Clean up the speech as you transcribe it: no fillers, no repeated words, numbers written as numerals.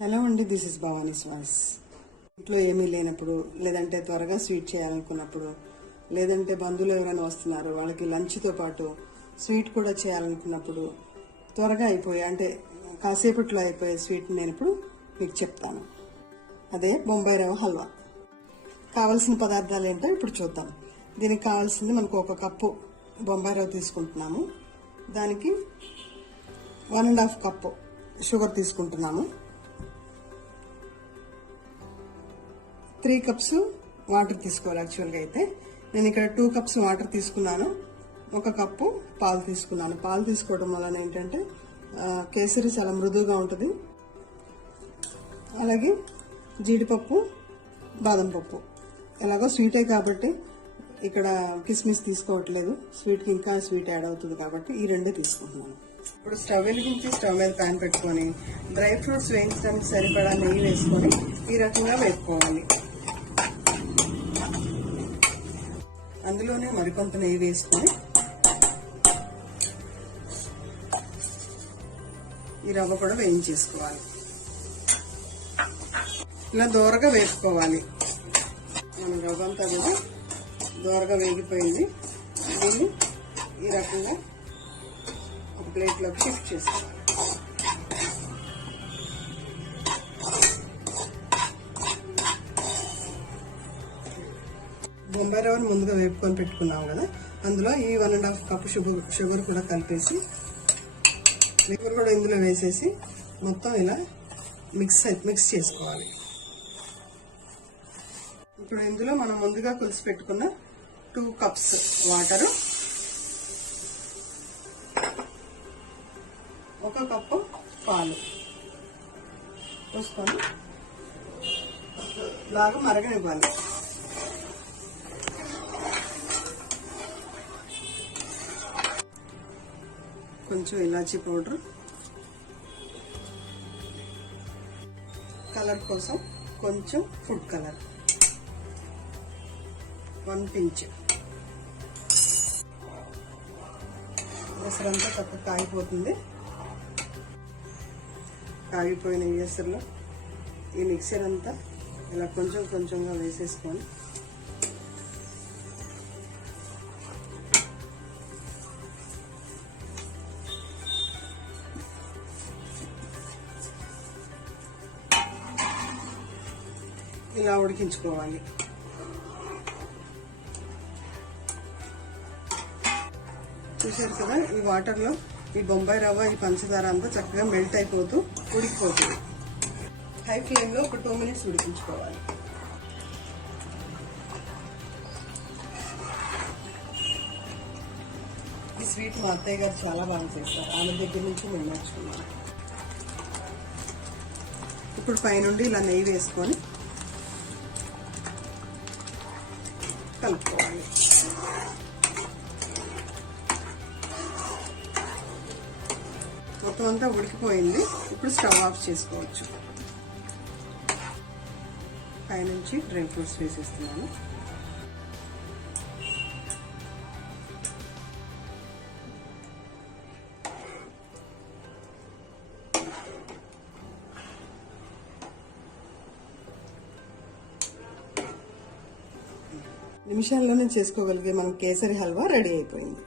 Hello అండి, this is Bhavani Shwas. ఇంట్లో ఏమీ లేనప్పుడు, లేదంటే త్వరగా స్వీట్ చేయాలనుకున్నప్పుడు, లేదంటే బంధువులు ఎవరైనా వస్తున్నారు వాళ్ళకి లంచ్తో పాటు స్వీట్ కూడా చేయాలనుకున్నప్పుడు త్వరగా అయిపోయే అంటే కాసేపట్లో అయిపోయే స్వీట్ నేను ఇప్పుడు మీకు చెప్తాను. అదే బొంబాయి రవ్వ హల్వా. కావలసిన పదార్థాలు ఏంటో ఇప్పుడు చూద్దాం. దీనికి కావాల్సింది మనకు 1 కప్పు బొంబాయి రవ్వ తీసుకుంటున్నాము. దానికి 1.5 కప్పు షుగర్ తీసుకుంటున్నాము. 3 కప్స్ వాటర్ తీసుకోవాలి. యాక్చువల్గా అయితే నేను ఇక్కడ 2 కప్స్ వాటర్ తీసుకున్నాను, 1 కప్పు పాలు తీసుకున్నాను. పాలు తీసుకోవడం వలన ఏంటంటే కేసరి చాలా మృదువుగా ఉంటుంది. అలాగే జీడిపప్పు, బాదం పప్పు, ఎలాగో స్వీటే కాబట్టి ఇక్కడ కిస్మిస్ తీసుకోవట్లేదు. స్వీట్కి ఇంకా స్వీట్ యాడ్ అవుతుంది కాబట్టి ఈ 2 తీసుకుంటున్నాను. ఇప్పుడు స్టవ్ వెలిగించి స్టవ్ మీద ప్యాన్ పెట్టుకొని డ్రై ఫ్రూట్స్ వేయించడానికి సరిపడా నెయ్యి వేసుకొని ఈ రకంగా వేసుకోవాలి. అందులోనే మరికొంత నెయ్యి వేసుకొని ఈ రవ్వ కూడా వేయించేసుకోవాలి. ఇలా దోరగా వేసుకోవాలి. మన రవ్వ అంతా కూడా దోరగా వేగిపోయింది. దీన్ని ఈ రకంగా ఒక ప్లేట్లోకి షిఫ్ట్ చేసుకోవాలి. బొంబాయి రవ్వను ముందుగా వేపుకొని పెట్టుకున్నాం కదా, అందులో ఈ 1.5 కప్పు షుగర్ కూడా కలిపేసి షుగర్ కూడా ఇందులో వేసేసి మొత్తం ఇలా మిక్స్ చేసుకోవాలి. ఇప్పుడు ఇందులో మనం ముందుగా కొలిసి పెట్టుకున్న 2 కప్స్ వాటరు, 1 కప్పు పాలు పోసుకొని బాగా మరగనివ్వాలి. కొంచెం ఇలాచీ పౌడర్, కలర్ కోసం కొంచెం ఫుడ్ కలర్, 1 పించ్. ఎసరంతా చక్కగా కాగిపోతుంది. కాగిపోయిన ఈ ఎసరులో ఈ మిక్సర్ అంతా ఇలా కొంచెం కొంచెంగా వేసేసుకొని ఇలా ఉడికించుకోవాలి. చూసారు కదా, ఈ వాటర్లో ఈ బొంబాయి రవ్వ, ఈ పంచదార అంతా చక్కగా మెల్ట్ అయిపోతూ ఉడికిపోతుంది. హై ఫ్లేమ్లో ఒక 2 మినిట్స్ ఉడికించుకోవాలి. ఈ స్వీట్ మా అత్తయ్య గారు చాలా బాగా చేస్తారు. ఆమె దగ్గర నుంచి మేము నేర్చుకున్నాం. ఇప్పుడు పైనుండి ఇలా నెయ్యి వేసుకొని కలుపుకోవాలి. మొత్తం అంతా ఉడికిపోయింది. ఇప్పుడు స్టవ్ ఆఫ్ చేసుకోవచ్చు. పైనుంచి డ్రై ఫ్రూట్స్ వేసేస్తున్నాను. నిమిషాల్లోనే చేసుకోగలిగే మనం కేసరి హల్వా రెడీ అయిపోయింది.